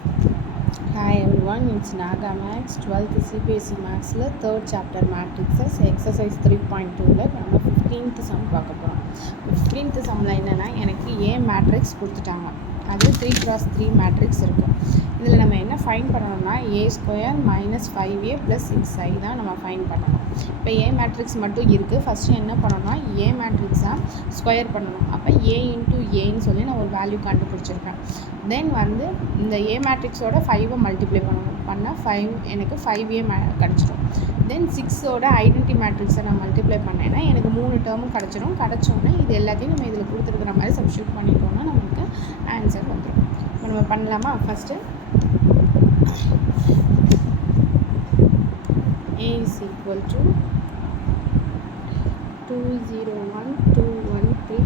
Hi everyone, it's Naga Max 12th CBSE Maxல 3rd chapter matrices exercise 3.2ல நம்ம 15th sum பார்க்க போகிறோம். 15th sumல என்னென்னா எனக்கு A மேட்ரிக்ஸ் கொடுத்துட்டாங்க. அது 3x3 மேட்ரிக்ஸ் இருக்கும். இதில் நம்ம என்ன ஃபைன் பண்ணணும்னா A² - 5A + 6I தான் நம்ம ஃபைன் பண்ணணும். இப்போ A மேட்ரிக்ஸ் மட்டும் இருக்குது. ஃபஸ்ட்டு என்ன பண்ணணும்னா A மேட்ரிக்ஸாக ஸ்கொயர் பண்ணணும். அப்போ A × Aன்னு சொல்லி நான் ஒரு வேல்யூ கண்டுபிடிச்சிருக்கேன். தென் வந்து இந்த A மேட்ரிக்ஸோட 5 மல்டிப்ளை பண்ணால் 5 எனக்கு 5A கிடச்சிரும். தென் 6ஓட ஐடென்டி மேட்ரிக்ஸை நான் மல்டிப்ளை பண்ணேன்னா எனக்கு 3 டேர்மும் கிடச்சிரும். கிடச்சோன்னே இது எல்லாத்தையும் நம்ம இதில் கொடுத்துருக்குற மாதிரி சப்ஸ்டியூட் பண்ணிட்டோம்னா நமக்கு ஆன்சர் வந்துடும். இப்போ நம்ம பண்ணலாமா? First A is equal to 2 0 1 2 1 3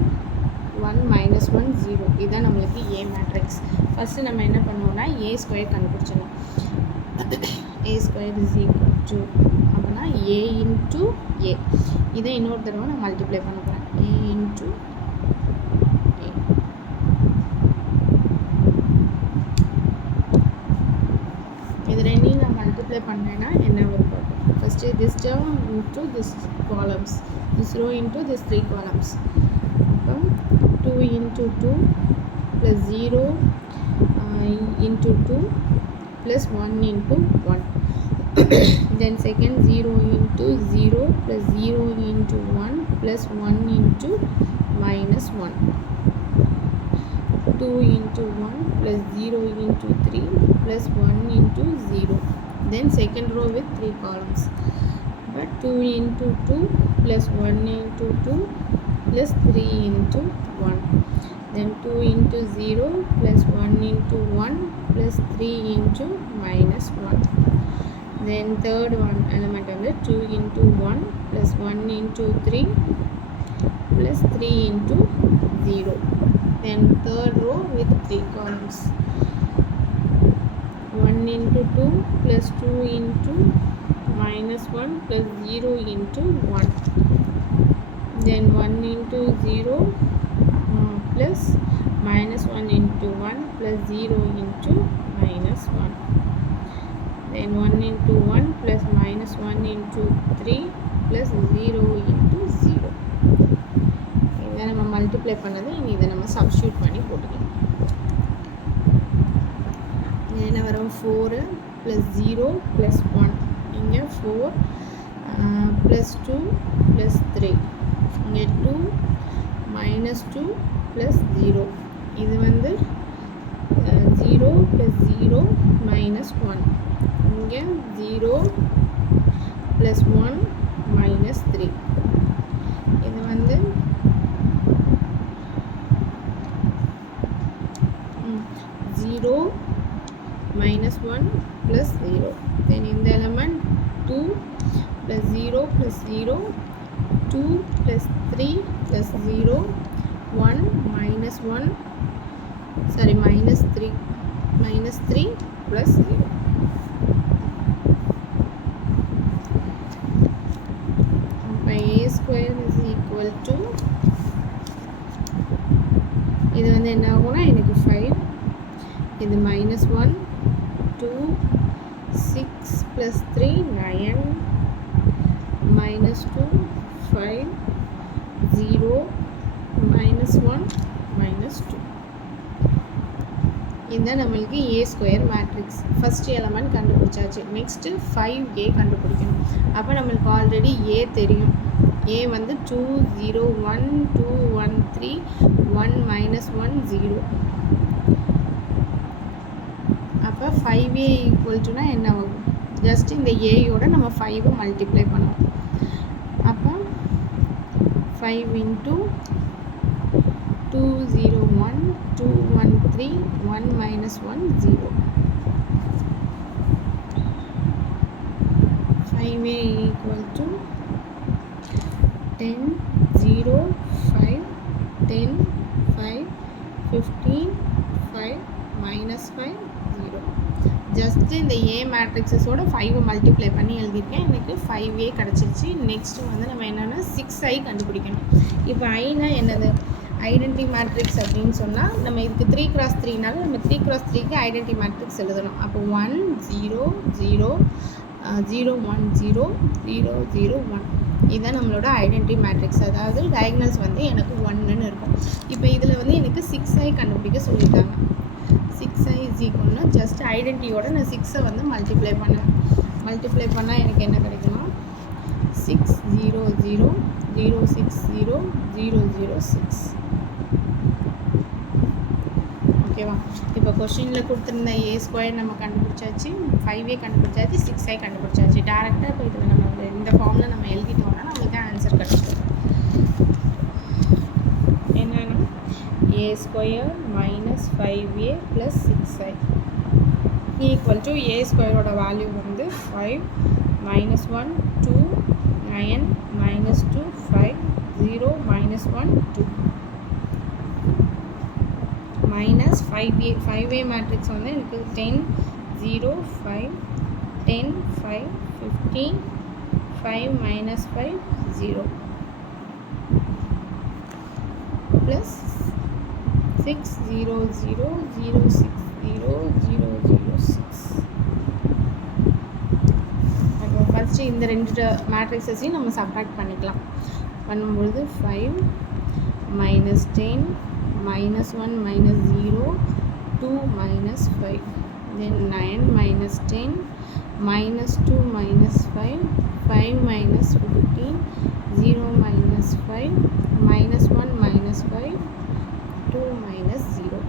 1 minus 1 0 இதுதான் நம்மளுக்கு A மேட்ரிக்ஸ். ஃபஸ்ட்டு நம்ம என்ன பண்ணுவோம்னா A² கண்டுபிடிச்சிடணும். A² is equal to அப்படின்னா A × A. இதை இன்னொரு தடவை நான் மல்டிப்ளை பண்ண போகிறேன். A × A. இது ரெண்டையும் நான் மல்டிப்ளை பண்ணேன்னா என்ன வரும் பார்ப்போம். First this term into this columns, this row into this 3 columns. அப்போ 2 × 2 plus 0 into 2 plus 1 into 1. Then second 0 into 0 plus 0 into 1 plus 1 into minus 1. 2 into 1 plus 0 into 3 plus 1 into 0. Then second row with 3 columns. But 2 into 2 plus 1 into 2 plus 3 into 1. Then 2 into 0 plus 1 into 1 plus 3 into minus 1. Then third one element under 2 into 1 plus 1 into 3 plus 3 into 0. Then third row with 3 columns. 1 into 2 plus 2 into minus 1 plus 0 into 1. Then 1 into 0 plus minus 1 into 1 plus 0 into minus 1. Then 1 into 1 plus minus 1 into 3 plus 0 into 0. இதை நம்ம multiply பண்ணது. இனி இதை நம்ம substitute பண்ணி போட்டுக்கலாம். என்ன வரும்? 4 plus 0 plus 1. இங்கே 4 plus 2 plus 3. இங்கே 2 minus 2 plus 0. இது வந்து 0 plus 0 minus 1. இங்கே 0 plus 1 minus 3. இது வந்து 0 minus 1 plus 0. Then in the element 2 plus 0 plus 0, 2 plus 3 plus 0, 1 minus 1, sorry minus 3 plus 0. A² is equal to இது வந்து என்ன ஆகும்னா எனக்கு 5, இது minus 1 2 6 plus 3 9 minus 2 5 0 minus 1 minus 2. இதுதான் நம்மளுக்கு A² மேட்ரிக்ஸ். ஃபஸ்ட் எலமெண்ட் கண்டுபிடிச்சாச்சு. நெக்ஸ்ட்டு 5A கண்டுபிடிக்கணும். அப்போ நம்மளுக்கு ஆல்ரெடி A தெரியும். A வந்து 2 0 1 2 1 3 1 minus 1 0. அப்போ 5A ஈக்குவல் டுனா என்ன ஆகும்? ஜஸ்ட் இந்த ஏயோட நம்ம 5 மல்டிப்ளை பண்ணுவோம். அப்போ 5 into 2 0 1 2 1 3 1 minus 1 0. 5A equal to 10 0 5 10 5 15 5 minus 5 0. Just இந்த A மேட்ரிக்ஸஸோட 5 மல்டிப்ளை பண்ணி எழுதியிருக்கேன். எனக்கு 5A கிடச்சிருச்சு. நெக்ஸ்ட்டு வந்து நம்ம என்னென்னா 6I கண்டுபிடிக்கணும். இப்போ ஐனா என்னது? ஐடென்டி மேட்ரிக்ஸ் அப்படின்னு சொன்னால் நம்ம இதுக்கு 3x3னால நம்ம 3x3க்கு ஐடென்டி மேட்ரிக்ஸ் எழுதணும். அப்போ 1 0 0 0 1 0 0 0 1 இதுதான் நம்மளோட ஐடென்டி மேட்ரிக்ஸ். அதாவது டயக்னல்ஸ் வந்து எனக்கு 1ன்னு இருக்கும். இப்போ இதில் வந்து எனக்கு 6i கண்டுபிடிக்க சொல்லிட்டாங்க. 6i = ஜஸ்ட் ஐடென்டியோட நான் 6ஐ வந்து மல்டிப்ளை பண்ணேன். மல்டிப்ளை பண்ணால் எனக்கு என்ன கிடைக்குன்னா 6 0 0 0 6 0 0 0 6. ஓகேவா? இப்போ கொஷினில் கொடுத்துருந்த a² நம்ம கண்டுபிடிச்சாச்சு, 5a கண்டுபிடிச்சாச்சு, 6i கண்டுபிடிச்சாச்சு. டேரெக்டாக இப்போ இதில் நம்ம இந்த ஃபார்மில் நம்ம எழுதிட்டோம்னா நம்மளுக்கு ஆன்சர் கிடைக்கும். என்னன்னா a² - 5a + 6i = a² value வந்து 5 -1 2 9 -2 5 0 -1 2 -5a மேட்ரிக்ஸ் வந்து எனக்கு 10 0 5 10 5 15 5 -5 0 plus 6 0 0 0 6 0 0 0 6. அப்போ ஃபஸ்ட்டு இந்த 2 மேட்ரிக்ஸையும் நம்ம சப்ராக்ட் பண்ணிக்கலாம். பண்ணும்பொழுது 5 -10 -1 -0 2 -5 then 9 -10 -2 -5 5 -15 0 -5 -1 -5 2 -0.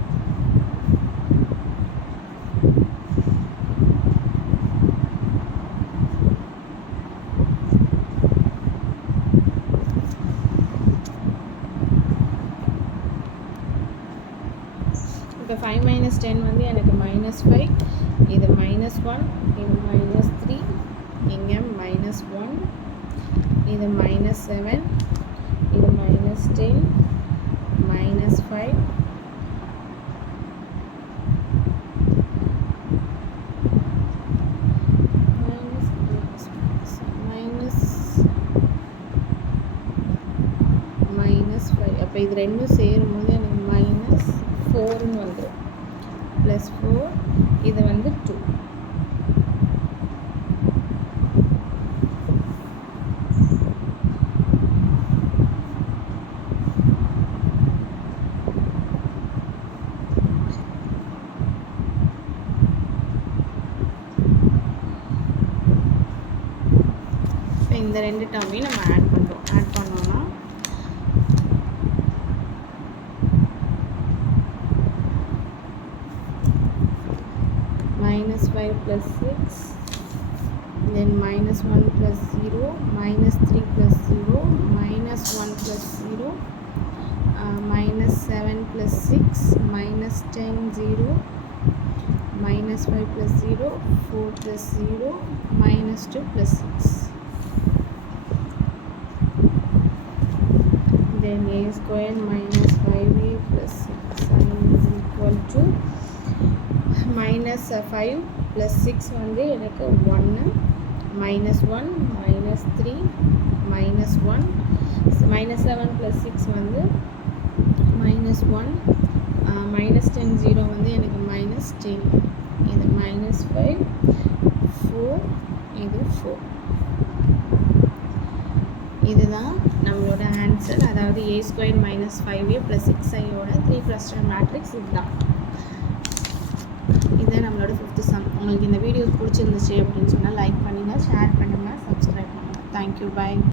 இப்போ 5 - 10 வந்து எனக்கு -5, இது -1, இது -3, இங்கே -1, இது -7, இது -10 -5 -5. அப்போ இது ரெண்டும் சேரும்போது எனக்கு -4ன்னு வந்துடும். +4 இது வந்து 2. இந்த 2 டேர்மையும் நம்ம ஆட் பண்ணுறோம். ஆட் பண்ணோன்னா -5 + 6 then -1 + 0 -3 + 0 -1 + 0 -7 + 6 -10 0 -5 + 0 4 + 0 -2 + 6 then a² - 5a + 6i = -5 + 6 வந்து எனக்கு 1 -1 -3 -1 -7 + 6 வந்து -1 -10 0 வந்து எனக்கு -10 இது -5 4 இது 4. இதுதான் நம்மளோட ஆன்சர். அதாவது a² - 5a + 6iயோட 3x10 மேட்ரிக்ஸ் இதுதான். இதுதான் நம்மளோட 5th சம். உங்களுக்கு இந்த வீடியோ பிடிச்சிருந்துச்சு அப்படின்னு சொன்னால் லைக் பண்ணுங்கள், ஷேர் பண்ணுங்கள், சப்ஸ்கிரைப் பண்ணுங்கள். தேங்க்யூ, பாய்.